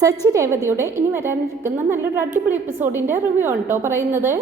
സച്ചി രേവതിയുടെ ഇനി വരാനിരിക്കുന്ന നല്ലൊരു അടിപൊളി എപ്പിസോഡിന്റെ റിവ്യൂ ആണ് കേട്ടോ പറയുന്നത്.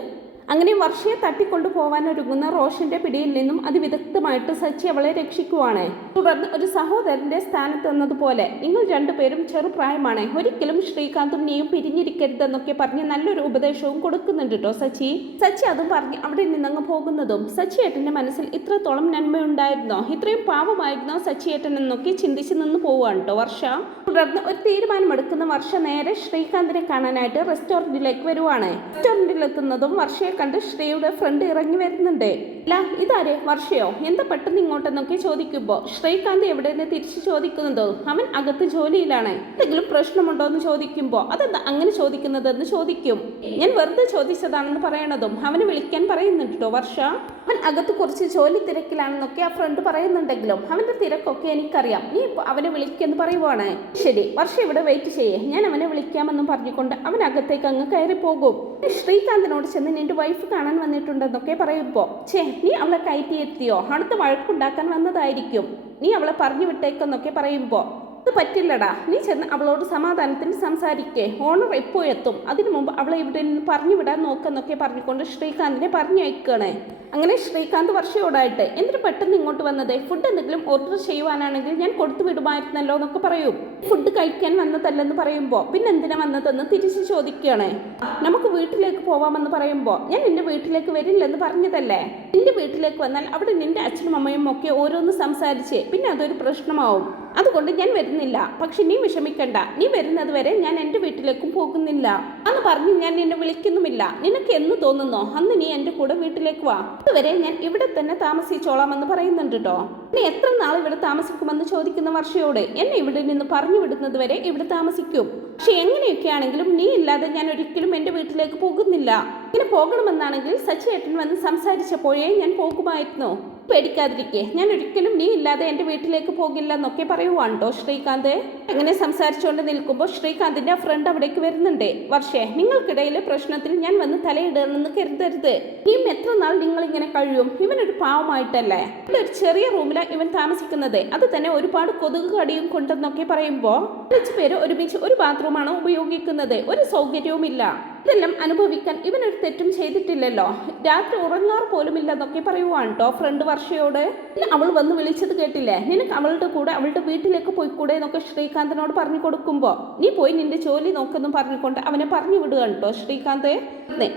അങ്ങനെ വർഷയെ തട്ടിക്കൊണ്ടു പോവാൻ ഒരുങ്ങുന്ന റോഷന്റെ പിടിയിൽ നിന്നും അതിവിദഗ്ധമായിട്ട് സച്ചി അവളെ രക്ഷിക്കുവാണ്. തുടർന്ന് ഒരു സഹോദരന്റെ സ്ഥാനത്ത് എന്നതുപോലെ നിങ്ങൾ രണ്ടുപേരും ചെറുപ്രായമാണ്. ഒരിക്കലും ശ്രീകാന്തും നീയും പിരിഞ്ഞിരിക്കരുതെന്നൊക്കെ പറഞ്ഞ് നല്ലൊരു ഉപദേശവും കൊടുക്കുന്നുണ്ട് കേട്ടോ സച്ചി. സച്ചി അതും പറഞ്ഞ് അവിടെ നിന്നങ്ങ് പോകുന്നതും സച്ചി ഏട്ടന്റെ മനസ്സിൽ ഇത്രത്തോളം നന്മയുണ്ടായിരുന്നോ? ഇത്രയും പാവമായിരുന്നോ സച്ചി ഏട്ടൻ എന്നൊക്കെ ചിന്തിച്ച് നിന്ന് പോവുകയാണ് കേട്ടോ വർഷ. തുടർന്ന് ഒരു തീരുമാനമെടുക്കുന്ന വർഷ നേരെ ശ്രീകാന്തിനെ കാണാനായിട്ട് റെസ്റ്റോറന്റിലേക്ക് വരുവാണ്. റെസ്റ്റോറന്റിൽ എത്തുന്നതും വർഷയെ കണ്ട് ശ്രീയുടെ ഫ്രണ്ട് ഇറങ്ങി വരുന്നുണ്ട്. അല്ല ഇതാരെ? വർഷയോ? എന്താ പെട്ടെന്ന് ഇങ്ങോട്ടെന്നൊക്കെ ചോദിക്കുമ്പോ ശ്രീകാന്ത് എവിടെയെന്ന് തിരിച്ചു ചോദിക്കുന്നുണ്ടോ അവൻ അകത്ത് ജോലിയിലാണ്. എന്തെങ്കിലും പ്രശ്നമുണ്ടോ എന്ന് ചോദിക്കുമ്പോ അതെന്താ അങ്ങനെ ചോദിക്കുന്നതെന്ന് ചോദിക്കും. ഞാൻ വെറുതെ ചോദിച്ചതാണെന്ന് പറയണതും അവന് വിളിക്കാൻ പറയുന്നുണ്ടോ വർഷ? അവൻ അകത്ത് കുറച്ച് ജോലി തിരക്കിലാണെന്നൊക്കെ ആ ഫ്രണ്ട് പറയുന്നുണ്ടെങ്കിലും അവന്റെ തിരക്കൊക്കെ എനിക്കറിയാം. നീ ഇപ്പൊ അവനെ വിളിക്കെന്ന് പറയുവാണ്. ശരി വർഷ ഇവിടെ വെയിറ്റ് ചെയ്യേ. ഞാൻ അവനെ വിളിക്കാമെന്നും പറഞ്ഞുകൊണ്ട് അവൻ അകത്തേക്ക് അങ്ങ് കയറി പോകും ശ്രീകാന്തിനോട് ചെന്ന് നിന്റെ വൈഫ് കാണാൻ വന്നിട്ടുണ്ടെന്നൊക്കെ പറയുമ്പോൾ ഛേ നീ അവളെ കയറ്റി എത്തിയോ? അടുത്ത വഴക്കുണ്ടാക്കാൻ വന്നതായിരിക്കും. നീ അവളെ പറഞ്ഞു വിട്ടേക്കെന്നൊക്കെ പറയുമ്പോ അത് പറ്റില്ലടാ. നീ ചെന്ന് അവളോട് സമാധാനത്തിന് സംസാരിക്കേ. ഓണർ എപ്പോൾ എത്തും? അതിനു മുമ്പ് അവളെ ഇവിടെ നിന്ന് പറഞ്ഞു വിടാൻ നോക്കെന്നൊക്കെ പറഞ്ഞുകൊണ്ട് ശ്രീകാന്തിനെ പറഞ്ഞയക്കണേ അങ്ങനെ ശ്രീകാന്ത് വർഷയോടായിട്ട് എന്തിനു പെട്ടെന്ന് ഇങ്ങോട്ട് വന്നത്? ഫുഡ് എന്തെങ്കിലും ഓർഡർ ചെയ്യുവാനാണെങ്കിൽ ഞാൻ കൊടുത്തു വിടുമായിരുന്നല്ലോ എന്നൊക്കെ പറയും. ഫുഡ് കഴിക്കാൻ വന്നതല്ലെന്ന് പറയുമ്പോൾ പിന്നെ എന്തിനാ വന്നതെന്ന് തിരിച്ച് ചോദിക്കുകയാണ്. നമുക്ക് വീട്ടിലേക്ക് പോവാമെന്ന് പറയുമ്പോൾ ഞാൻ എന്റെ വീട്ടിലേക്ക് വരില്ലെന്ന് പറഞ്ഞതല്ലേ? നിന്റെ വീട്ടിലേക്ക് വന്നാൽ അവിടെ നിന്റെ അച്ഛനും അമ്മയും ഒക്കെ ഓരോന്ന് സംസാരിച്ച് പിന്നെ അതൊരു പ്രശ്നമാവും. അതുകൊണ്ട് ഞാൻ വരുന്നില്ല. പക്ഷെ നീ വിഷമിക്കണ്ട. നീ വരുന്നത് വരെ ഞാൻ എന്റെ വീട്ടിലേക്കും പോകുന്നില്ല. അന്ന് പറഞ്ഞ് ഞാൻ നിന്നെ വിളിക്കുന്നുമില്ല. നിനക്ക് എന്ന് തോന്നുന്നോ? അന്ന് നീ എന്റെ കൂടെ വീട്ടിലേക്ക് വാ. അതുവരെ ഞാൻ ഇവിടെ തന്നെ താമസിച്ചോളാമെന്ന് പറയുന്നുണ്ട് കേട്ടോ നീ എത്ര നാൾ ഇവിടെ താമസിക്കുമെന്ന് ചോദിക്കുന്ന വർഷയോട് എന്നെ ഇവിടെ നിന്ന് പറഞ്ഞു വിടുന്നത് വരെ ഇവിടെ താമസിക്കും. പക്ഷെ എങ്ങനെയൊക്കെ ആണെങ്കിലും നീ ഇല്ലാതെ ഞാൻ ഒരിക്കലും എന്റെ വീട്ടിലേക്ക് പോകുന്നില്ല. ഇങ്ങനെ പോകണമെന്നാണെങ്കിൽ സച്ചിയേട്ടൻ വന്ന് സംസാരിച്ചപ്പോഴേ ഞാൻ പോകുമായിരുന്നു. പേടിക്കാതിരിക്കെ. ഞാൻ ഒരിക്കലും നീ ഇല്ലാതെ എന്റെ വീട്ടിലേക്ക് പോകില്ല എന്നൊക്കെ പറയുവാണ് കേട്ടോ ശ്രീകാന്ത്? അങ്ങനെ സംസാരിച്ചുകൊണ്ട് നിൽക്കുമ്പോൾ ശ്രീകാന്തിന്റെ ആ ഫ്രണ്ട് അവിടേക്ക് വരുന്നുണ്ട്. വർഷേ നിങ്ങൾക്കിടയിലെ പ്രശ്നത്തിൽ ഞാൻ വന്ന് തലയിടണമെന്ന് കരുതരുത്. ഇനിയും എത്ര നാൾ നിങ്ങൾ ഇങ്ങനെ കഴിയും? ഇവനൊരു പാവമായിട്ടല്ലേ? ഇവിടെ ഒരു ചെറിയ റൂമിലാണ് ഇവൻ താമസിക്കുന്നത്. അത് തന്നെ ഒരുപാട് കൊതുക് കടിയും കൊണ്ടെന്നൊക്കെ പറയുമ്പോൾ അഞ്ചു പേര് ഒരുമിച്ച് ഒരു ബാത്റൂമാണ് ഉപയോഗിക്കുന്നത്? ഒരു സൗകര്യവുമില്ല. ഇതെല്ലാം അനുഭവിക്കാൻ ഇവനൊരു തെറ്റും ചെയ്തിട്ടില്ലല്ലോ. രാത്രി ഉറങ്ങാർ പോലും ഇല്ലെന്നൊക്കെ പറയുവാണ് കേട്ടോ ഫ്രണ്ട് വർഷയോട്. അവൾ വന്ന് വിളിച്ചത് കേട്ടില്ലേ? നിനക്ക് അവളുടെ കൂടെ അവളുടെ വീട്ടിലേക്ക് പോയിക്കൂടെ എന്നൊക്കെ ശ്രീകാന്തിനോട് പറഞ്ഞു കൊടുക്കുമ്പോൾ നീ പോയി നിന്റെ ജോലി നോക്കെന്നും പറഞ്ഞുകൊണ്ട് അവനെ പറഞ്ഞു വിടുകയാണ് കേട്ടോ ശ്രീകാന്ത്.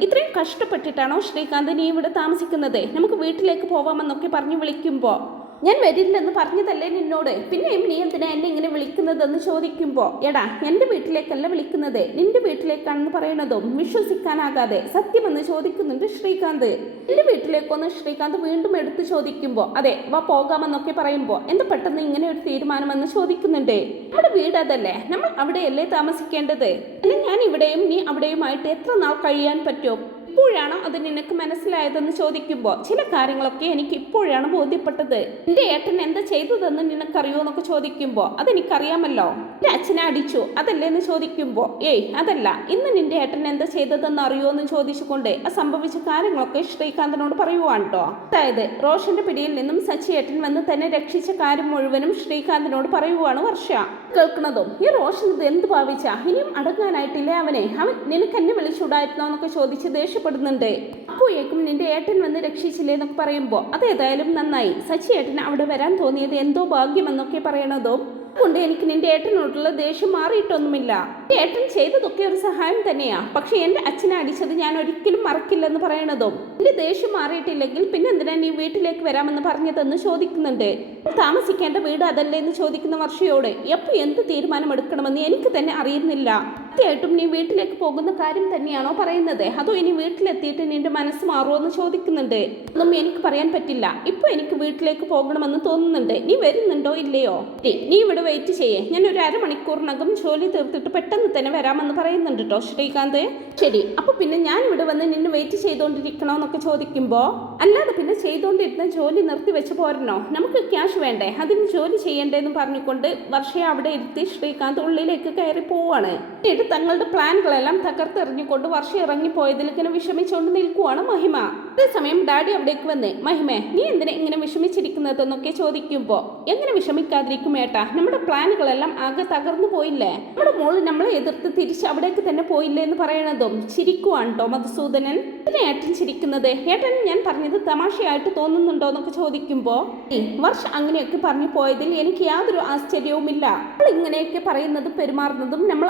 ഇത്രയും കഷ്ടപ്പെട്ടിട്ടാണോ ശ്രീകാന്ത് നീ ഇവിടെ താമസിക്കുന്നത്? നമുക്ക് വീട്ടിലേക്ക് പോവാമെന്നൊക്കെ പറഞ്ഞു വിളിക്കുമ്പോൾ ഞാൻ വരില്ലെന്ന് പറഞ്ഞതല്ലേ നിന്നോട്? പിന്നെയും നീ എന്തിനാ എന്നെ ഇങ്ങനെ വിളിക്കുന്നതെന്ന് ചോദിക്കുമ്പോൾ എടാ എന്റെ വീട്ടിലേക്കല്ല വിളിക്കുന്നത്. നിന്റെ വീട്ടിലേക്കാണെന്ന് പറയണതും വിശ്വസിക്കാനാകാതെ സത്യമെന്ന് ചോദിക്കുന്നുണ്ട് ശ്രീകാന്ത്. എന്റെ വീട്ടിലേക്കൊന്ന് ശ്രീകാന്ത് വീണ്ടും എടുത്ത് ചോദിക്കുമ്പോൾ അതെ വാ പോകാമെന്നൊക്കെ പറയുമ്പോൾ എന്ത് പെട്ടെന്ന് ഇങ്ങനെ ഒരു തീരുമാനമെന്ന് ചോദിക്കുന്നുണ്ട്. നമ്മുടെ വീട് അതല്ലേ. നമ്മൾ അവിടെയല്ലേ താമസിക്കേണ്ടത്? പിന്നെ ഞാൻ ഇവിടെയും നീ അവിടെയുമായിട്ട് എത്ര നാൾ കഴിയാൻ പറ്റും? ഇപ്പോഴാണോ അത് നിനക്ക് മനസ്സിലായതെന്ന് ചോദിക്കുമ്പോൾ ചില കാര്യങ്ങളൊക്കെ എനിക്ക് ഇപ്പോഴാണ് ബോധ്യപ്പെട്ടത്. എന്റെ ഏട്ടൻ എന്താ ചെയ്തതെന്ന് നിനക്കറിയോ? എന്നൊക്കെ ചോദിക്കുമ്പോൾ അതെനിക്കറിയാമല്ലോ. എന്റെ അച്ഛനെ അടിച്ചു. അതല്ലേ? എന്ന് ചോദിക്കുമ്പോൾ ഏയ് അതല്ല. ഇന്ന് നിന്റെ ഏട്ടൻ എന്താ ചെയ്തതെന്ന് അറിയോ? എന്ന് ചോദിച്ചുകൊണ്ട് ആ സംഭവിച്ച കാര്യങ്ങളൊക്കെ ശ്രീകാന്തനോട് പറയുവാണ് കേട്ടോ അതായത് റോഷന്റെ പിടിയിൽ നിന്നും സച്ചി ഏട്ടൻ വന്ന് തന്നെ രക്ഷിച്ച കാര്യം മുഴുവനും ശ്രീകാന്തിനോട് പറയുവാണ് വർഷ. കേൾക്കുന്നതും ഈ റോഷൻ ഇത് എന്ത് ഭാവിച്ച? ഇനിയും അടങ്ങാനായിട്ടില്ലേ അവനെ? അവൻ നിനക്ക് എന്നെ വിളിച്ചുകൂടായിരുന്നോ? എന്നൊക്കെ ചോദിച്ച് ദേഷ്യപ്പെടുന്നുണ്ട് അപ്പോഴേക്കും നിന്റെ ഏട്ടൻ വന്ന് രക്ഷിച്ചില്ലേ എന്നൊക്കെ പറയുമ്പോൾ അതേതായാലും നന്നായി. സച്ചി ഏട്ടൻ അവിടെ വരാൻ തോന്നിയത് എന്തോ ഭാഗ്യമെന്നൊക്കെ പറയണതും അതുകൊണ്ട് എനിക്ക് നിന്റെ ഏട്ടനോടുള്ള ദേഷ്യം മാറിയിട്ടൊന്നുമില്ല. ഏട്ടൻ ചെയ്തതൊക്കെ ഒരു സഹായം തന്നെയാ. പക്ഷെ എന്റെ അച്ഛനെ അടിച്ചത് ഞാൻ ഒരിക്കലും മറക്കില്ലെന്ന് പറയണതും. നിന്റെ ദേഷ്യം മാറിയിട്ടില്ലെങ്കിൽ പിന്നെ എന്തിനാ നീ വീട്ടിലേക്ക് വരാമെന്ന് പറഞ്ഞതെന്ന് ചോദിക്കുന്നുണ്ട്. താമസിക്കേണ്ട വീട് അതല്ലേ എന്ന് ചോദിക്കുന്ന വർഷയോട് എപ്പോൾ എന്ത് തീരുമാനം എടുക്കണമെന്ന് എനിക്ക് തന്നെ അറിയുന്നില്ല. സത്യമായിട്ടും നീ വീട്ടിലേക്ക് പോകുന്ന കാര്യം തന്നെയാണോ പറയുന്നത്? അതോ ഇനി വീട്ടിലെത്തിയിട്ട് നിന്റെ മനസ്സ് മാറുമോ എന്ന് ചോദിക്കുന്നുണ്ട്? ഒന്നും എനിക്ക് പറയാൻ പറ്റില്ല. ഇപ്പൊ എനിക്ക് വീട്ടിലേക്ക് പോകണമെന്ന് തോന്നുന്നുണ്ട്. നീ വരുന്നുണ്ടോ ഇല്ലയോ? നീ ഇവിടെ വെയിറ്റ് ചെയ്യേ. ഞാൻ ഒരു അരമണിക്കൂറിനകം ജോലി തീർത്തിട്ട് പെട്ടെന്ന് തന്നെ വരാമെന്ന് പറയുന്നുണ്ട് കേട്ടോ ശ്രീകാന്ത്. ശരി അപ്പൊ പിന്നെ ഞാൻ ഇവിടെ വന്ന് നിന്നെ വെയിറ്റ് ചെയ്തുകൊണ്ടിരിക്കണോ എന്നൊക്കെ ചോദിക്കുമ്പോ അല്ലാതെ പിന്നെ ചെയ്തുകൊണ്ടിരുന്ന ജോലി നിർത്തി വെച്ച് പോരണോ? നമുക്ക് ക്യാഷ് വേണ്ടേ? അതിന് ജോലി ചെയ്യണ്ടേന്ന് പറഞ്ഞുകൊണ്ട് വർഷയെ അവിടെ ഇരുത്തി ശ്രീകാന്ത് ഉള്ളിലേക്ക് കയറി പോവാണ്. എന്നിട്ട് തങ്ങളുടെ പ്ലാനുകളെല്ലാം തകർത്തെറിഞ്ഞുകൊണ്ട് വർഷം ഇറങ്ങിപ്പോയതിൽ ഇങ്ങനെ വിഷമിച്ചുകൊണ്ട് നിൽക്കുവാണ് മഹിമ. അതേസമയം ഡാഡി അവിടേക്ക് വന്നേ മഹിമേ നീ എന്തിനെ ഇങ്ങനെ വിഷമിച്ചിരിക്കുന്നതെന്നൊക്കെ ചോദിക്കുമ്പോൾ എങ്ങനെ വിഷമിക്കാതിരിക്കും ഏട്ടാ നമ്മുടെ പ്ലാനുകളെല്ലാം ആകെ തകർന്നു പോയില്ലേ? നമ്മുടെ മോൾ നമ്മളെ എതിർത്ത് തിരിച്ച് അവിടേക്ക് തന്നെ പോയില്ലേ എന്ന് പറയണതും ചിരിക്കുവാണ് കേട്ടോ മധുസൂദനൻ? എന്തിനാ ഏട്ടൻ ചിരിക്കുന്നത് ഏട്ടൻ ഞാൻ പറഞ്ഞത് തമാശയായിട്ട് തോന്നുന്നുണ്ടോ എന്നൊക്കെ ചോദിക്കുമ്പോൾ വർഷ അങ്ങനെയൊക്കെ പറഞ്ഞു പോയതിൽ എനിക്ക് യാതൊരു ആശ്ചര്യവുമില്ല. നമ്മൾ ഇങ്ങനെയൊക്കെ പറയുന്നതും പെരുമാറുന്നതും നമ്മൾ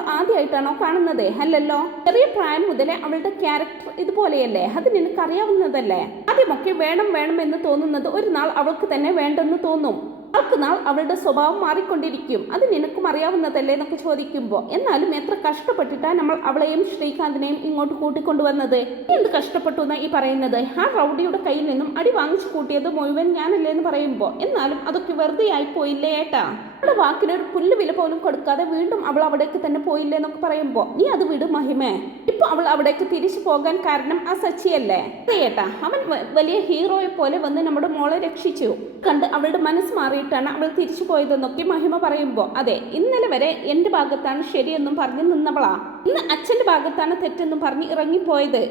ആദ്യമായിട്ടാണോ കാണുന്നത്? അല്ലല്ലോ? ചെറിയ പ്രായം മുതലേ അവളുടെ ക്യാരക്ടർ ഇതുപോലെയല്ലേ? അത് നിനക്ക് അറിയാവുന്നതല്ലേ ആദ്യമൊക്കെ വേണം വേണം എന്ന് തോന്നുന്നത് ഒരു നാൾ അവൾക്ക് തന്നെ വേണ്ടെന്ന് തോന്നും. അവൾക്ക് അവളുടെ സ്വഭാവം മാറിക്കൊണ്ടിരിക്കും. അത് നിനക്കും അറിയാവുന്നതല്ലേ എന്നൊക്കെ ചോദിക്കുമ്പോൾ എന്നാലും എത്ര കഷ്ടപ്പെട്ടിട്ടാണ് നമ്മൾ അവളെയും ശ്രീകാന്തിനെയും ഇങ്ങോട്ട് കൂട്ടിക്കൊണ്ടുവന്നത്? എന്ത് കഷ്ടപ്പെട്ടു എന്നാ ഈ പറയുന്നത്? ആ റൗഡിയുടെ കയ്യിൽ നിന്നും അടി വാങ്ങിച്ചു കൂട്ടിയത് മുഴുവൻ ഞാനല്ലേ എന്ന് പറയുമ്പോൾ എന്നാലും അതൊക്കെ വെറുതെ ആയി പോയില്ലേ ഏട്ടാ? അവളുടെ വാക്കിന് ഒരു പുല്ല് വില പോലും കൊടുക്കാതെ വീണ്ടും അവൾ അവിടേക്ക് തന്നെ പോയില്ലേ എന്നൊക്കെ പറയുമ്പോൾ നീ അത് വിട് മഹിമേ. ഇപ്പൊ അവൾ അവിടേക്ക് തിരിച്ചു പോകാൻ കാരണം ആ സച്ചിയല്ലേ? ചെയ്യട്ടാ അവൻ വലിയ ഹീറോയെ പോലെ വന്ന് നമ്മുടെ മോളെ രക്ഷിച്ചു. കണ്ട് അവളുടെ മനസ്സ് മാറിയിട്ടാണ് അവൾ തിരിച്ചു പോയതെന്നൊക്കെ മഹിമ പറയുമ്പോൾ അതെ ഇന്നലെ വരെ എന്റെ ഭാഗത്താണ് ശരിയെന്നും പറഞ്ഞ് നിന്നവളാ. ഇന്ന് അച്ഛന്റെ ഭാഗത്താണ് തെറ്റെന്നും പറഞ്ഞ് ഇറങ്ങിപ്പോയത്.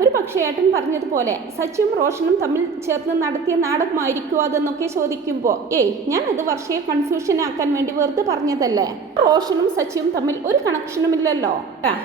ഒരു പക്ഷേ ഏട്ടൻ പറഞ്ഞതുപോലെ സച്ചിയും റോഷനും തമ്മിൽ ചേർന്ന് നടത്തിയ നാടകമായിരിക്കുമോ അതെന്നൊക്കെ ചോദിക്കുമ്പോൾ ഏയ് ഞാൻ അത് വർഷയെ കൺഫ്യൂഷൻ ആക്കാൻ വേണ്ടി വെറുതെ പറഞ്ഞതല്ലേ? റോഷനും സച്ചിയും തമ്മിൽ ഒരു കണക്ഷനുമില്ലല്ലോ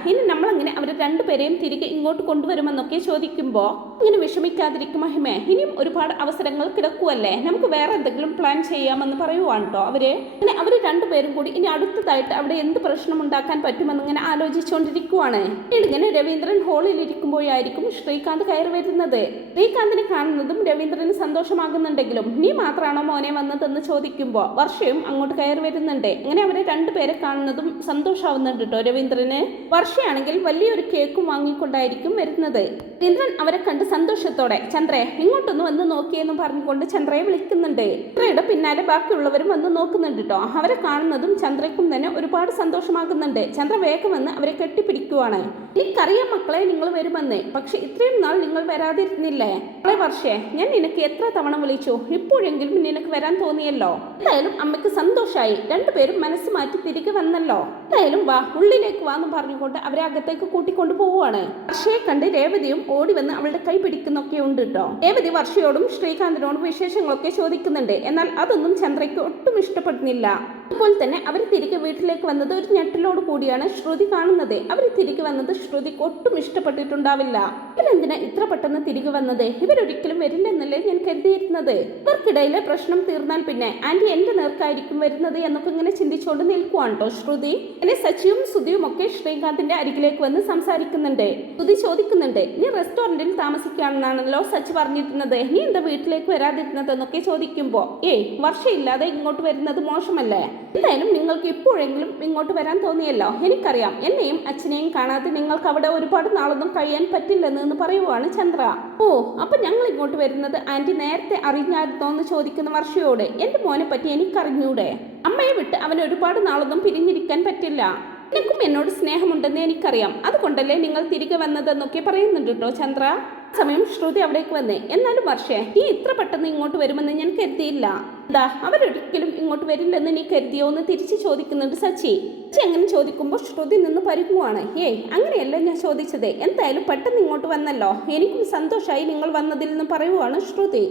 ഇനി ഇനി നമ്മളെങ്ങനെ അവരെ രണ്ടുപേരെയും തിരികെ ഇങ്ങോട്ട് കൊണ്ടുവരുമെന്നൊക്കെ ചോദിക്കുമ്പോൾ ഇങ്ങനെ വിഷമിക്കാതിരിക്കും മഹിമേ. ഇനിയും ഒരുപാട് അവസരങ്ങൾ കിടക്കുമല്ലേ നമുക്ക് വേറെ എന്തെങ്കിലും പ്ലാൻ ചെയ്യാമെന്ന് പറയുവാണ് കേട്ടോ അവർ. അങ്ങനെ അവർ രണ്ടുപേരും കൂടി ഇനി അടുത്തതായിട്ട് അവിടെ എന്ത് പ്രശ്നം ഉണ്ടാക്കാൻ പറ്റുമെന്ന് ഇങ്ങനെ ആലോചിച്ചുകൊണ്ടിരിക്കുവാണ് ഇങ്ങനെ രവീന്ദ്രൻ ഹാളിൽ ഇരിക്കുമ്പോഴായിരിക്കും ശ്രീകാന്ത് കയറി വരുന്നത്. ശ്രീകാന്തിനെ കാണുന്നതും രവീന്ദ്രന് സന്തോഷമാകുന്നുണ്ടെങ്കിലും നീ മാത്രമാണോ മോനെ വന്നതെന്ന് ചോദിക്കുമ്പോൾ വർഷയും അങ്ങോട്ട് കയറി വരുന്നുണ്ട്. അങ്ങനെ അവരെ രണ്ടുപേരെ കാണുന്നതും സന്തോഷമാവുന്നുണ്ട് കേട്ടോ രവീന്ദ്രന്. വർഷയാണെങ്കിൽ വലിയൊരു കേക്കും വാങ്ങിക്കൊണ്ടായിരിക്കും വരുന്നത്. രവീന്ദ്രൻ അവരെ കണ്ട് സന്തോഷത്തോടെ ചന്ദ്രേ ഇങ്ങോട്ടൊന്ന് വന്ന് നോക്കിയെന്ന് പറഞ്ഞുകൊണ്ട് ചന്ദ്രയെ വിളിക്കുന്നുണ്ട്. ചന്ദ്രയുടെ പിന്നാലെ ബാക്കിയുള്ളവരും വന്ന് നോക്കുന്നുണ്ട് കേട്ടോ അവരെ കാണുന്നതും ചന്ദ്രയ്ക്കും തന്നെ ഒരുപാട് സന്തോഷമാകുന്നുണ്ട്. ചന്ദ്ര വേഗം വന്ന് അവരെ കെട്ടിപ്പിടിക്കുവാണ്. എനിക്കറിയാം മക്കളെ നിങ്ങൾ വരുമെന്ന്. പക്ഷെ ഇത്രയും നാൾ നിങ്ങൾ വരാതിരുന്നില്ലേ? നാളെ വർഷേ ഞാൻ നിനക്ക് എത്ര തവണ വിളിച്ചു? ഇപ്പോഴെങ്കിലും നിനക്ക് വരാൻ തോന്നിയല്ലോ. എന്തായാലും അമ്മയ്ക്ക് സന്തോഷമായി രണ്ടുപേരും മനസ്സ് മാറ്റി തിരികെ വന്നല്ലോ. എന്തായാലും വാ ഉള്ളിലേക്ക് വാന്ന് പറഞ്ഞുകൊണ്ട് അവരെ അകത്തേക്ക് കൂട്ടിക്കൊണ്ടു പോവുകയാണ് വർഷയെ കണ്ട് രേവതിയും ഓടി വന്ന് അവളുടെ കൈ പിടിക്കുന്നൊക്കെ ഉണ്ട് കേട്ടോ രേവതി വർഷയോടും ശ്രീകാന്തിനോടും വിശേഷങ്ങളൊക്കെ ചോദിക്കുന്നുണ്ട്. എന്നാൽ അതൊന്നും ചന്ദ്രയ്ക്ക് ഒട്ടും ഇഷ്ടപ്പെടുന്നില്ല. അതുപോലെ തന്നെ അവർ തിരികെ വീട്ടിലേക്ക് വന്നത് ഒരു ഞെട്ടലോട് കൂടിയാണ് ശ്രുതി കാണുന്നത്. അവർ തിരികെ വന്നത് ശ്രുതിക്ക് ഒട്ടും ഇഷ്ടപ്പെട്ടിട്ടുണ്ടാവില്ല. ഇവരെന്തിനാ ഇത്ര പെട്ടെന്ന് തിരികെ വന്നത്? ഇവരൊരിക്കലും വരില്ലെന്നല്ലേ ഞാൻ കരുതിയിരുന്നത്. ഇവർക്കിടയിലെ പ്രശ്നം തീർന്നാൽ പിന്നെ ആന്റി എന്റെ നേർക്കായിരിക്കും വരുന്നത് എന്നൊക്കെ ഇങ്ങനെ ചിന്തിച്ചുകൊണ്ട് നിൽക്കുവാണ് കേട്ടോ ശ്രുതി. എന്നെ സച്ചിയും സുധിയും ഒക്കെ ശ്രീകാന്തിന്റെ അരികിലേക്ക് വന്ന് സംസാരിക്കുന്നുണ്ട്. സുധി ചോദിക്കുന്നുണ്ട് നീ റെസ്റ്റോറന്റിൽ താമസിക്കുകയാണെന്നാണല്ലോ സച്ചി പറഞ്ഞിരുന്നത്. നീ എന്താ വീട്ടിലേക്ക് വരാതിരുന്നത് എന്നൊക്കെ ചോദിക്കുമ്പോ ഏയ് വർഷയില്ലാതെ ഇങ്ങോട്ട് വരുന്നത് മോശമല്ലേ? എന്തായാലും നിങ്ങൾക്ക് ഇപ്പോഴെങ്കിലും ഇങ്ങോട്ട് വരാൻ തോന്നിയല്ലോ. എനിക്കറിയാം എന്നെയും അച്ഛനെയും കാണാതെ നിങ്ങൾക്ക് അവിടെ ഒരുപാട് നാളൊന്നും കഴിയാൻ പറ്റില്ലെന്ന് എന്ന് പറയുവാണ് ചന്ദ്ര. ഓ അപ്പൊ ഞങ്ങൾ ഇങ്ങോട്ട് വരുന്നത് ആന്റി നേരത്തെ അറിഞ്ഞായിരുന്നോ എന്ന് ചോദിക്കുന്ന വർഷയോട്. എന്റെ മോനെ പറ്റി എനിക്കറിഞ്ഞൂടെ? അമ്മയെ വിട്ട് അവൻ ഒരുപാട് നാളൊന്നും പിരിഞ്ഞിരിക്കാൻ പറ്റില്ല. നിനക്കും എന്നോട് സ്നേഹമുണ്ടെന്ന് എനിക്കറിയാം. അതുകൊണ്ടല്ലേ നിങ്ങൾ തിരികെ വന്നതെന്നൊക്കെ പറയുന്നുണ്ട് കേട്ടോ ചന്ദ്ര. സമയം ശ്രുതി അവിടേക്ക് വന്നേ. എന്നാലും വർഷേ നീ ഇത്ര പെട്ടെന്ന് ഇങ്ങോട്ട് വരുമെന്ന് ഞാൻ കരുതിയില്ല. എന്താ അവരൊരിക്കലും ഇങ്ങോട്ട് വരില്ലെന്ന് നീ കരുതിയോ എന്ന് തിരിച്ച് ചോദിക്കുന്നുണ്ട് സച്ചി. സച്ചി അങ്ങനെ ചോദിക്കുമ്പോൾ ശ്രുതി നിന്ന് പരുക്കുവാണ് ഏയ് അങ്ങനെയല്ല ഞാൻ ചോദിച്ചത്. എന്തായാലും പെട്ടെന്ന് ഇങ്ങോട്ട് വന്നല്ലോ. എനിക്കും സന്തോഷമായി നിങ്ങൾ വന്നതിൽ നിന്ന് പറയുവാണ് ശ്രുതി.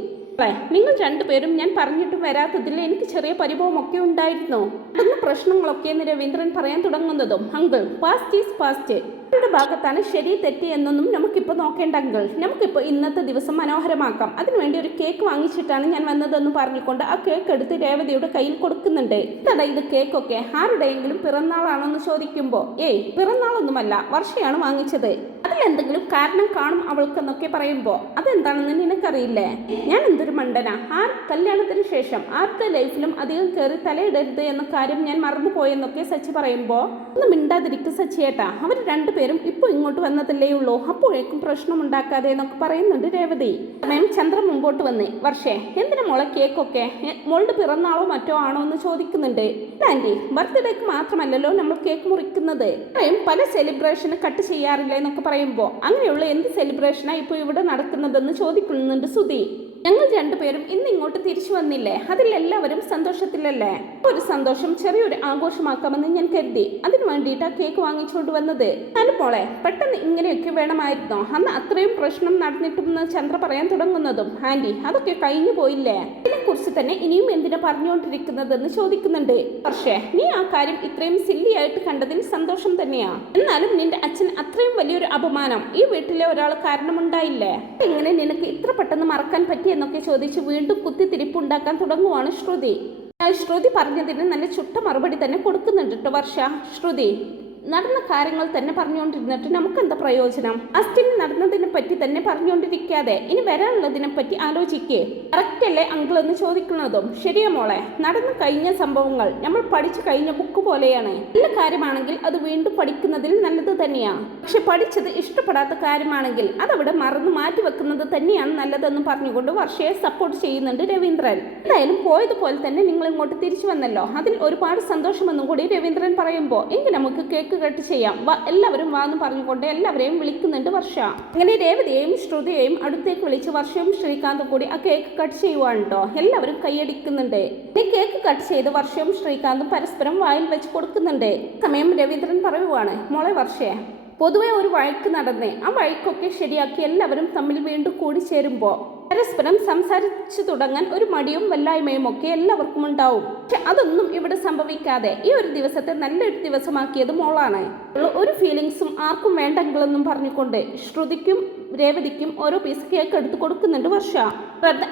നിങ്ങൾ രണ്ടുപേരും ഞാൻ പറഞ്ഞിട്ടും വരാത്തതിൽ എനിക്ക് ചെറിയ പരിഭവമൊക്കെ ഉണ്ടായിരുന്നു. അന്ന് പ്രശ്നങ്ങളൊക്കെ എന്ന് രവീന്ദ്രൻ പറയാൻ തുടങ്ങുന്നതും. അങ്കിൾ പാസ്റ്റ് ഈസ് പാസ്റ്റ് യുടെ ഭാഗത്താണ് ശരി തെറ്റ് എന്നൊന്നും നമുക്കിപ്പോൾ നോക്കേണ്ട അങ്കിൾ നമുക്കിപ്പോൾ ഇന്നത്തെ ദിവസം മനോഹരമാക്കാം. അതിനുവേണ്ടി ഒരു കേക്ക് വാങ്ങിച്ചിട്ടാണ് ഞാൻ വന്നതെന്ന് പറഞ്ഞുകൊണ്ട് ആ കേക്ക് എടുത്ത് രേവതിയുടെ കയ്യിൽ കൊടുക്കുന്നുണ്ട്. എന്താ ഇത് കേക്കൊക്കെ? ആരുടെയെങ്കിലും പിറന്നാളാണോ എന്ന് ചോദിക്കുമ്പോൾ ഏയ് പിറന്നാളൊന്നുമല്ല വർഷയാണ് വാങ്ങിച്ചത്. അതിലെന്തെങ്കിലും കാരണം കാണും അവൾക്കെന്നൊക്കെ പറയുമ്പോൾ അതെന്താണെന്ന് നിനക്കറിയില്ലേ? ഞാൻ എന്തൊരു മണ്ടന? ആ കല്യാണത്തിന് ശേഷം ആരുടെ ലൈഫിലും അധികം കയറി തലയിടരുത് എന്ന കാര്യം ഞാൻ മറന്നുപോയെന്നൊക്കെ സച്ചി പറയുമ്പോൾ ഒന്ന് മിണ്ടാതിരിക്കും സച്ചിയേട്ടാ അവർ രണ്ടുപേരും ഇപ്പോൾ ഇങ്ങോട്ട് വന്നതല്ലേ ഉള്ളൂ. അപ്പോഴേക്കും പ്രശ്നമുണ്ടാക്കാതെ എന്നൊക്കെ പറയുന്നുണ്ട് രേവതി. സമയം ചന്ദ്രൻ മുമ്പോട്ട് വന്നേ. വർഷേ എന്തിനാ മോളെ കേക്കൊക്കെ? മോളുടെ പിറന്നാളോ മറ്റോ ആണോ എന്ന് ചോദിക്കുന്നുണ്ട്. ആന്റി ബർത്ത്ഡേക്ക് മാത്രമല്ലല്ലോ നമ്മൾ കേക്ക് മുറിക്കുന്നത്. പല സെലിബ്രേഷന് കട്ട് ചെയ്യാറില്ല എന്നൊക്കെ പറയുമ്പോൾ അങ്ങനെയുള്ള എന്ത് സെലിബ്രേഷനാണ് ഇപ്പോൾ ഇവിടെ നടക്കുന്നതെന്ന് ചോദിക്കുന്നുണ്ട് സുധി? ഞങ്ങൾ രണ്ടുപേരും ഇന്ന് ഇങ്ങോട്ട് തിരിച്ചു വന്നില്ലേ? അതിൽ എല്ലാവരും സന്തോഷത്തിലല്ലേ? ഒരു സന്തോഷം ചെറിയൊരു ആഘോഷമാക്കാമെന്ന് ഞാൻ കരുതി. അതിനു വേണ്ടിയിട്ടാ കേക്ക് വാങ്ങിച്ചുകൊണ്ട് വന്നത്. അതുപോലെ പെട്ടെന്ന് ഇങ്ങനെയൊക്കെ വേണമായിരുന്നോ? അന്ന് അത്രയും പ്രശ്നം നടന്നിട്ടുമെന്ന് ചന്ദ്ര പറയാൻ തുടങ്ങുന്നതും. ആന്റി അതൊക്കെ കഴിഞ്ഞു പോയില്ലേ? ഇതിനെക്കുറിച്ച് തന്നെ ഇനിയും എന്തിനാ പറഞ്ഞുകൊണ്ടിരിക്കുന്നതെന്ന് ചോദിക്കുന്നുണ്ട്. പക്ഷേ നീ ആ കാര്യം ഇത്രയും സില്ലിയായിട്ട് കണ്ടതിൽ സന്തോഷം തന്നെയാ. എന്നാലും നിന്റെ അച്ഛൻ അത്രയും വലിയൊരു അപമാനം ഈ വീട്ടിലെ ഒരാൾ കാരണമുണ്ടായില്ലേ? എങ്ങനെ നിനക്ക് ഇത്ര പെട്ടെന്ന് മറക്കാൻ പറ്റിയെന്നൊക്കെ ചോദിച്ച് വീണ്ടും കുത്തിത്തിരിപ്പുണ്ടാക്കാൻ തുടങ്ങുവാണ് ശ്രുതി. ശ്രുതി പറഞ്ഞതിന് നല്ല ചുട്ട മറുപടി തന്നെ കൊടുക്കുന്നുണ്ട് കേട്ടോ വർഷ. ശ്രുതി നടന്ന കാര്യങ്ങൾ തന്നെ പറഞ്ഞുകൊണ്ടിരുന്നിട്ട് നമുക്ക് എന്താ പ്രയോജനം? അസ്റ്റിന് നടന്നതിനെ പറ്റി തന്നെ പറഞ്ഞുകൊണ്ടിരിക്കാതെ ഇനി വരാനുള്ളതിനെ പറ്റി ആലോചിക്കേ. കറക്റ്റ് അല്ലേ അങ്കിൾ എന്ന് ചോദിക്കുന്നതും? ശരിയാ മോളെ നടന്നു കഴിഞ്ഞ സംഭവങ്ങൾ നമ്മൾ പഠിച്ചു കഴിഞ്ഞ ബുക്ക് പോലെയാണ്. നല്ല കാര്യമാണെങ്കിൽ അത് വീണ്ടും പഠിക്കുന്നതിൽ നല്ലത് തന്നെയാണ് പക്ഷെ പഠിച്ചത് ഇഷ്ടപ്പെടാത്ത കാര്യമാണെങ്കിൽ അതവിടെ മറന്നു മാറ്റി വെക്കുന്നത് തന്നെയാണ് നല്ലതെന്ന് പറഞ്ഞുകൊണ്ട് വർഷയെ സപ്പോർട്ട് ചെയ്യുന്നുണ്ട് രവീന്ദ്രൻ. എന്തായാലും പോയതുപോലെ തന്നെ നിങ്ങൾ ഇങ്ങോട്ട് തിരിച്ചു വന്നല്ലോ. അതിൽ ഒരുപാട് സന്തോഷമെന്നും കൂടി രവീന്ദ്രൻ പറയുമ്പോൾ എങ്കിൽ നമുക്ക് കേക്ക് കട്ട് ചെയ്യാം. എല്ലാവരും വാന്ന് പറഞ്ഞുകൊണ്ട് എല്ലാവരെയും വിളിക്കുന്നുണ്ട് വർഷ. അങ്ങനെ രേവതിയെയും ശ്രുതിയെയും അടുത്തേക്ക് വിളിച്ച് വർഷയും ശ്രീകാന്തും കൂടി ആ കേക്ക് കട്ട് ചെയ്യുവാണ് കേട്ടോ എല്ലാവരും കൈയടിക്കുന്നുണ്ട്. ഈ കേക്ക് കട്ട് ചെയ്ത് വർഷയും ശ്രീകാന്തും പരസ്പരം വായിൽ വെച്ച് കൊടുക്കുന്നുണ്ട്. സമയം രവീന്ദ്രൻ പറയുവാണ് മോളെ വർഷേ പൊതുവെ ഒരു വഴക്ക് നടന്നേ. ആ വഴക്കൊക്കെ ശരിയാക്കി എല്ലാവരും തമ്മിൽ വീണ്ടും കൂടിച്ചേരുമ്പോൾ പരസ്പരം സംസാരിച്ചു തുടങ്ങാൻ ഒരു മടിയും വല്ലായ്മയും ഒക്കെ എല്ലാവർക്കും ഉണ്ടാവും. പക്ഷെ അതൊന്നും ഇവിടെ സംഭവിക്കാതെ ഈ ഒരു ദിവസത്തെ നല്ലൊരു ദിവസമാക്കിയത് മോളാണ്. ഒരു ഫീലിങ്സും ആർക്കും വേണ്ടെങ്കിലെന്നും പറഞ്ഞുകൊണ്ട് ശ്രുതിക്കും രേവതിക്കും ഓരോ പീസ് കേക്ക് എടുത്ത് കൊടുക്കുന്നുണ്ട് വർഷ.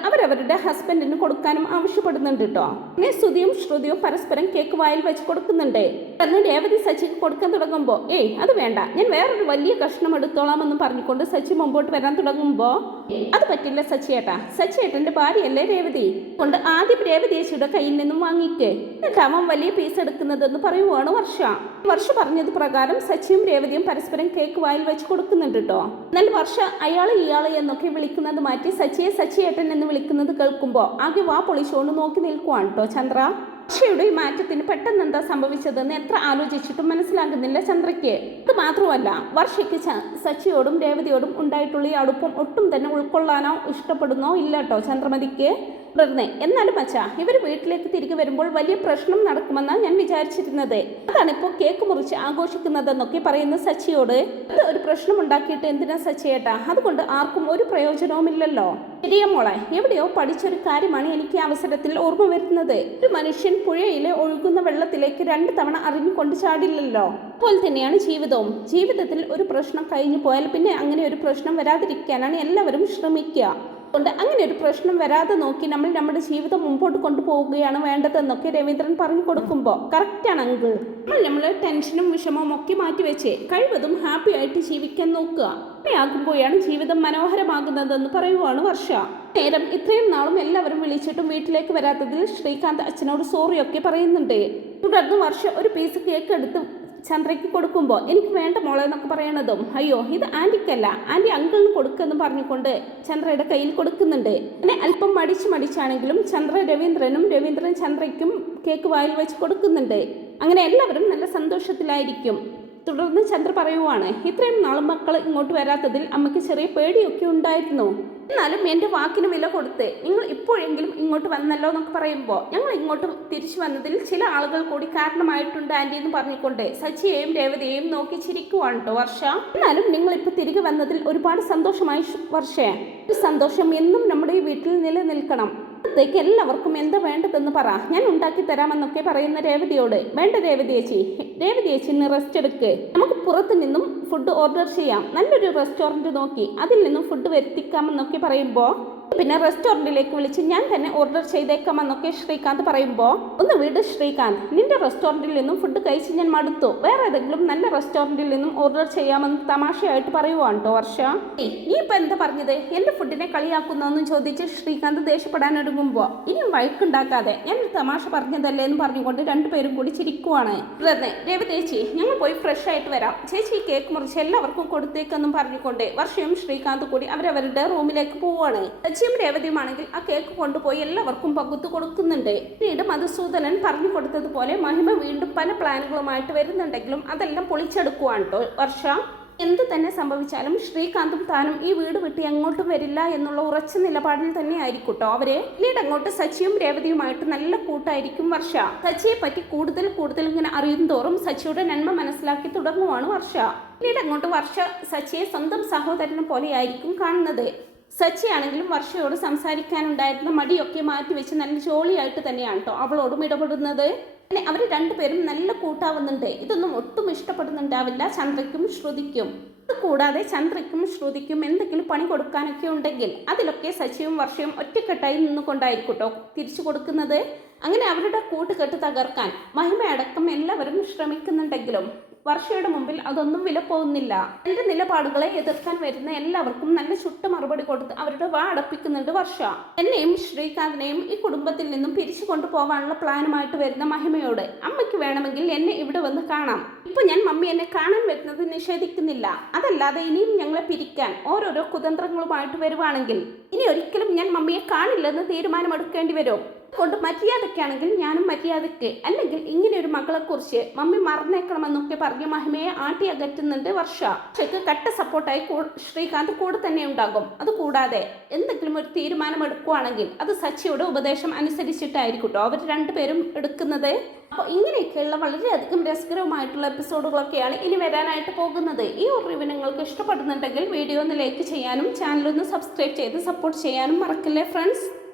അവരവരുടെ ഹസ്ബൻഡിന് കൊടുക്കാനും ആവശ്യപ്പെടുന്നുണ്ട് കേട്ടോ പിന്നെ ശ്രുതിയും ശ്രുതിയും പരസ്പരം കേക്ക് വായിൽ വെച്ച് കൊടുക്കുന്നുണ്ട്. അന്ന് രേവതി സച്ചിക്ക് കൊടുക്കാൻ തുടങ്ങുമ്പോൾ ഏയ് അത് വേണ്ട. ഞാൻ വേറൊരു വലിയ കഷ്ണം എടുത്തോളാം എന്ന് പറഞ്ഞുകൊണ്ട് സച്ചി മുമ്പോട്ട് വരാൻ തുടങ്ങുമ്പോൾ അത് പറ്റില്ല സച്ചിയേട്ടാ. സച്ചിയേട്ടന്റെ ഭാര്യയല്ലേ രേവതി? കൊണ്ട് ആദ്യം രേവതി ചേച്ചിയുടെ കയ്യിൽ നിന്നും വാങ്ങിക്കേ. എന്നിട്ട് അവൻ വലിയ പീസ് എടുക്കുന്നതെന്ന് പറയുവാണ് വർഷ. വർഷ പറഞ്ഞത് പ്രകാരം സച്ചിയും രേവതിയും പരസ്പരം കേക്ക് വായിൽ വെച്ച് കൊടുക്കുന്നുണ്ട് കേട്ടോ എന്നാൽ വർഷ അയാൾ ഇയാൾ എന്നൊക്കെ വിളിക്കുന്നത് മാറ്റി സച്ചിയെ സച്ചിയേട്ടൻ എന്ന് വിളിക്കുന്നത് കേൾക്കുമ്പോൾ ആകെ വാ പൊളിച്ചുകൊണ്ട് നോക്കി നിൽക്കുവാണ് കേട്ടോ ചന്ദ്ര. വർഷയുടെ ഈ മാറ്റത്തിന് പെട്ടെന്ന് എന്താ സംഭവിച്ചതെന്ന് എത്ര ആലോചിച്ചിട്ടും മനസ്സിലാകുന്നില്ല ചന്ദ്രയ്ക്ക്. ഇത് മാത്രമല്ല വർഷയ്ക്ക് സച്ചിയോടും രേവതിയോടും ഉണ്ടായിട്ടുള്ള ഈ അടുപ്പം ഒട്ടും തന്നെ ഉൾക്കൊള്ളാനോ ഇഷ്ടപ്പെടുന്നോ ഇല്ല കേട്ടോ ചന്ദ്രമതിക്ക്. തുടർന്ന് എന്നാലും അച്ഛാ ഇവർ വീട്ടിലേക്ക് തിരികെ വരുമ്പോൾ വലിയ പ്രശ്നം നടക്കുമെന്നാണ് ഞാൻ വിചാരിച്ചിരുന്നത്. അതാണ് ഇപ്പോൾ കേക്ക് മുറിച്ച് ആഘോഷിക്കുന്നതെന്നൊക്കെ പറയുന്ന സച്ചിയോട്. ഒരു പ്രശ്നം ഉണ്ടാക്കിയിട്ട് എന്തിനാ സച്ചിയേട്ടാ അതുകൊണ്ട് ആർക്കും ഒരു പ്രയോജനവുമില്ലല്ലോ. ശരിയ മോളെ എവിടെയോ പഠിച്ചൊരു കാര്യമാണ് എനിക്ക് അവസരത്തിൽ ഓർമ്മ വരുന്നത്. ഒരു മനുഷ്യൻ പുഴയിലെ ഒഴുകുന്ന വെള്ളത്തിലേക്ക് രണ്ട് തവണ അറിഞ്ഞുകൊണ്ട് ചാടില്ലല്ലോ. അതുപോലെ തന്നെയാണ് ജീവിതവും. ജീവിതത്തിൽ ഒരു പ്രശ്നം കഴിഞ്ഞു പോയാൽ പിന്നെ അങ്ങനെ ഒരു പ്രശ്നം വരാതിരിക്കാനാണ് എല്ലാവരും ശ്രമിക്കുക. അതുകൊണ്ട് അങ്ങനെ ഒരു പ്രശ്നം വരാതെ നോക്കി നമ്മൾ നമ്മുടെ ജീവിതം മുമ്പോട്ട് കൊണ്ടുപോവുകയാണ് വേണ്ടതെന്നൊക്കെ രവീന്ദ്രൻ പറഞ്ഞു കൊടുക്കുമ്പോൾ. കറക്റ്റാണ് അങ്കിൾ നമ്മൾ നമ്മൾ ടെൻഷനും വിഷമവും ഒക്കെ മാറ്റി വെച്ച് കഴിവതും ഹാപ്പി ആയിട്ട് ജീവിക്കാൻ നോക്കുക. ആകുമ്പോഴാണ് ജീവിതം മനോഹരമാകുന്നതെന്ന് പറയുവാണ് വർഷ. നേരം ഇത്രയും നാളും എല്ലാവരും വിളിച്ചിട്ടും വീട്ടിലേക്ക് വരാത്തതിൽ ശ്രീകാന്ത് അച്ഛനോട് സോറിയൊക്കെ പറയുന്നുണ്ട്. തുടർന്ന് വർഷ ഒരു പീസ് കേക്ക് എടുത്ത് ചന്ദ്രയ്ക്ക് കൊടുക്കുമ്പോൾ എനിക്ക് വേണ്ട മോളെ എന്നൊക്കെ പറയണതും അയ്യോ ഇത് ആന്റിക്കല്ല ആന്റി അങ്കിളിന് കൊടുക്കുമെന്ന് പറഞ്ഞുകൊണ്ട് ചന്ദ്രയുടെ കയ്യിൽ കൊടുക്കുന്നുണ്ട്. പിന്നെ അല്പം മടിച്ച് മടിച്ചാണെങ്കിലും ചന്ദ്ര രവീന്ദ്രനും രവീന്ദ്രൻ ചന്ദ്രയ്ക്കും കേക്ക് വായിൽ വെച്ച് കൊടുക്കുന്നുണ്ട്. അങ്ങനെ എല്ലാവരും നല്ല സന്തോഷത്തിലായിരിക്കും. തുടർന്ന് ചന്ദ്ര പറയുവാണ് ഇത്രയും നാളും മക്കൾ ഇങ്ങോട്ട് വരാത്തതിൽ അമ്മയ്ക്ക് ചെറിയ പേടിയൊക്കെ ഉണ്ടായിരുന്നു. എന്നാലും എന്റെ വാക്കിന് വില കൊടുത്ത്. നിങ്ങൾ ഇപ്പോഴെങ്കിലും ഇങ്ങോട്ട് വന്നല്ലോ എന്നൊക്കെ പറയുമ്പോൾ ഞങ്ങൾ ഇങ്ങോട്ട് തിരിച്ചു വന്നതിൽ ചില ആളുകൾ കൂടി കാരണമായിട്ടുണ്ട് ആന്റി എന്ന് പറഞ്ഞുകൊണ്ട്. സച്ചിയെയും രേവതിയെയും നോക്കി ചിരിക്കുവാണ് കേട്ടോ വർഷ. എന്നാലും നിങ്ങൾ ഇപ്പോൾ തിരികെ വന്നതിൽ ഒരുപാട് സന്തോഷമായി ഒരു സന്തോഷം എന്നും നമ്മുടെ ഈ നിലനിൽക്കണം. ത്തേക്ക് എല്ലാവർക്കും എന്താ വേണ്ടതെന്ന് പറ. ഞാൻ ഉണ്ടാക്കി തരാമെന്നൊക്കെ പറയുന്ന രേവതിയോട് വേണ്ട രേവതി ചേച്ചി രേവതി ചേച്ചി ഇന്ന് റെസ്റ്റ് എടുക്ക്. നമുക്ക് പുറത്തു നിന്നും ഫുഡ് ഓർഡർ ചെയ്യാം. നല്ലൊരു റെസ്റ്റോറന്റ് നോക്കി അതിൽ നിന്നും ഫുഡ് വരുത്തിക്കാമെന്നൊക്കെ പറയുമ്പോൾ പിന്നെ റെസ്റ്റോറന്റിലേക്ക് വിളിച്ച് ഞാൻ തന്നെ ഓർഡർ ചെയ്തേക്കാമെന്നൊക്കെ ശ്രീകാന്ത് പറയുമ്പോൾ ഒന്ന് വീട് ശ്രീകാന്ത് നിന്റെ റെസ്റ്റോറന്റിൽ നിന്നും ഫുഡ് കഴിച്ച് ഞാൻ മടുത്തു. വേറെ ഏതെങ്കിലും നല്ല റെസ്റ്റോറന്റിൽ നിന്നും ഓർഡർ ചെയ്യാമെന്ന് തമാശയായിട്ട് പറയുവാണ് കേട്ടോ വർഷ. നീ ഇപ്പൊ എന്താ പറഞ്ഞത്? എന്റെ ഫുഡിനെ കളിയാക്കുന്നതെന്ന് ചോദിച്ച് ശ്രീകാന്ത് ദേഷ്യപ്പെടാൻ ഒരുങ്ങുമ്പോൾ ഇനിയും വഴക്കുണ്ടാക്കാതെ ഞാൻ ഒരു തമാശ പറഞ്ഞതല്ലേ എന്ന് പറഞ്ഞുകൊണ്ട് രണ്ടുപേരും കൂടി ചിരിക്കുവാണ്. തുടർന്ന് രവി ചേച്ചി ഞങ്ങൾ പോയി ഫ്രഷ് ആയിട്ട് വരാം. ചേച്ചി കേക്ക് മുറിച്ച് എല്ലാവർക്കും കൊടുത്തേക്കെന്നും പറഞ്ഞുകൊണ്ട് വർഷയും ശ്രീകാന്ത് കൂടി അവരവരുടെ റൂമിലേക്ക് പോവാണ് സച്ചിയും രേവതിയുമാണെങ്കിൽ ആ കേക്ക് കൊണ്ടുപോയി എല്ലാവർക്കും പകുത്തു കൊടുക്കുന്നുണ്ട്. പിന്നീട് മധുസൂദനൻ പറഞ്ഞു കൊടുത്തതുപോലെ മഹിമ വീണ്ടും പല പ്ലാനുകളുമായിട്ട് വരുന്നുണ്ടെങ്കിലും അതെല്ലാം പൊളിച്ചെടുക്കുവാണ് കേട്ടോ. വർഷ എന്ത് തന്നെ സംഭവിച്ചാലും ശ്രീകാന്തും താനും ഈ വീട് വിട്ട് എങ്ങോട്ടും വരില്ല എന്നുള്ള ഉറച്ച നിലപാടിൽ തന്നെ ആയിരിക്കും അവരെ. പിന്നീട് അങ്ങോട്ട് സച്ചിയും രേവതിയുമായിട്ട് നല്ല കൂട്ടായിരിക്കും വർഷ. സച്ചിയെ പറ്റി കൂടുതൽ കൂടുതൽ ഇങ്ങനെ അറിയും തോറും സച്ചിയുടെ നന്മ മനസ്സിലാക്കി തുടങ്ങുവാണ് വർഷ. പിന്നീട് അങ്ങോട്ട് വർഷ സച്ചിയെ സ്വന്തം സഹോദരനെ പോലെയായിരിക്കും കാണുന്നത്. സച്ചിയാണെങ്കിലും വർഷയോട് സംസാരിക്കാനുണ്ടായിരുന്ന മടിയൊക്കെ മാറ്റിവെച്ച് നല്ല ജോളിയായിട്ട് തന്നെയാണ് കേട്ടോ അവളോടും ഇടപെടുന്നത്. പിന്നെ അവർ രണ്ടുപേരും നല്ല കൂട്ടാവുന്നുണ്ട്. ഇതൊന്നും ഒട്ടും ഇഷ്ടപ്പെടുന്നുണ്ടാവില്ല. ചന്ദ്രയ്ക്കും ശ്രുതിക്കും. കൂടാതെ ചന്ദ്രയ്ക്കും ശ്രുതിക്കും എന്തെങ്കിലും പണി കൊടുക്കാനൊക്കെ ഉണ്ടെങ്കിൽ അതിലൊക്കെ സച്ചിയും വർഷയും ഒറ്റക്കെട്ടായി നിന്നുകൊണ്ടായിരിക്കും കേട്ടോ തിരിച്ചു കൊടുക്കുന്നത്. അങ്ങനെ അവരുടെ കൂട്ടുകെട്ട് തകർക്കാൻ മഹിമയടക്കം എല്ലാവരും ശ്രമിക്കുന്നുണ്ടെങ്കിലും വർഷയുടെ മുമ്പിൽ അതൊന്നും വില പോകുന്നില്ല എന്റെ നിലപാടുകളെ എതിർക്കാൻ വരുന്ന എല്ലാവർക്കും നല്ല ചുട്ട മറുപടി കൊടുത്ത് അവരുടെ വാ അടപ്പിക്കുന്നുണ്ട് വർഷ. എന്നെയും ശ്രീകാന്തിനെയും ഈ കുടുംബത്തിൽ നിന്നും പിരിച്ചു കൊണ്ടുപോകാനുള്ള പ്ലാനുമായിട്ട് വരുന്ന മഹിമയോട് അമ്മയ്ക്ക് വേണമെങ്കിൽ എന്നെ ഇവിടെ വന്ന് കാണാം. ഇപ്പൊ ഞാൻ മമ്മി എന്നെ കാണാൻ വരുന്നത് നിഷേധിക്കുന്നില്ല. അതല്ലാതെ ഇനിയും ഞങ്ങളെ പിരിക്കാൻ ഓരോരോ കുതന്ത്രങ്ങളുമായിട്ട് വരുവാണെങ്കിൽ ഇനി ഒരിക്കലും ഞാൻ മമ്മിയെ കാണില്ലെന്ന് തീരുമാനമെടുക്കേണ്ടി വരും. കൊണ്ട് മര്യാദയ്ക്കാണെങ്കിൽ ഞാനും മര്യാദയ്ക്ക്. അല്ലെങ്കിൽ ഇങ്ങനെ ഒരു മകളെക്കുറിച്ച് മമ്മി മറന്നേക്കണമെന്നൊക്കെ പറഞ്ഞ് മഹിമയെ ആട്ടി അകറ്റുന്നുണ്ട് വർഷ. പക്ഷേക്ക് കട്ട സപ്പോർട്ടായി ശ്രീകാന്ത് കൂടെ തന്നെ ഉണ്ടാകും. അതുകൂടാതെ എന്തെങ്കിലും ഒരു തീരുമാനം എടുക്കുവാണെങ്കിൽ അത് സച്ചിയുടെ ഉപദേശം അനുസരിച്ചിട്ടായിരിക്കും അവർ രണ്ടുപേരും എടുക്കുന്നത്. അപ്പോൾ ഇങ്ങനെയൊക്കെയുള്ള വളരെയധികം രസകരമായിട്ടുള്ള എപ്പിസോഡുകളൊക്കെയാണ് ഇനി വരാനായിട്ട് പോകുന്നത്. ഈ ഒരു റിവ്യൂ നിങ്ങൾക്ക് ഇഷ്ടപ്പെടുന്നുണ്ടെങ്കിൽ വീഡിയോ ഒന്ന് ലൈക്ക് ചെയ്യാനും ചാനൽ ഒന്ന് സബ്സ്ക്രൈബ് ചെയ്ത് സപ്പോർട്ട് ചെയ്യാനും മറക്കില്ലേ ഫ്രണ്ട്സ്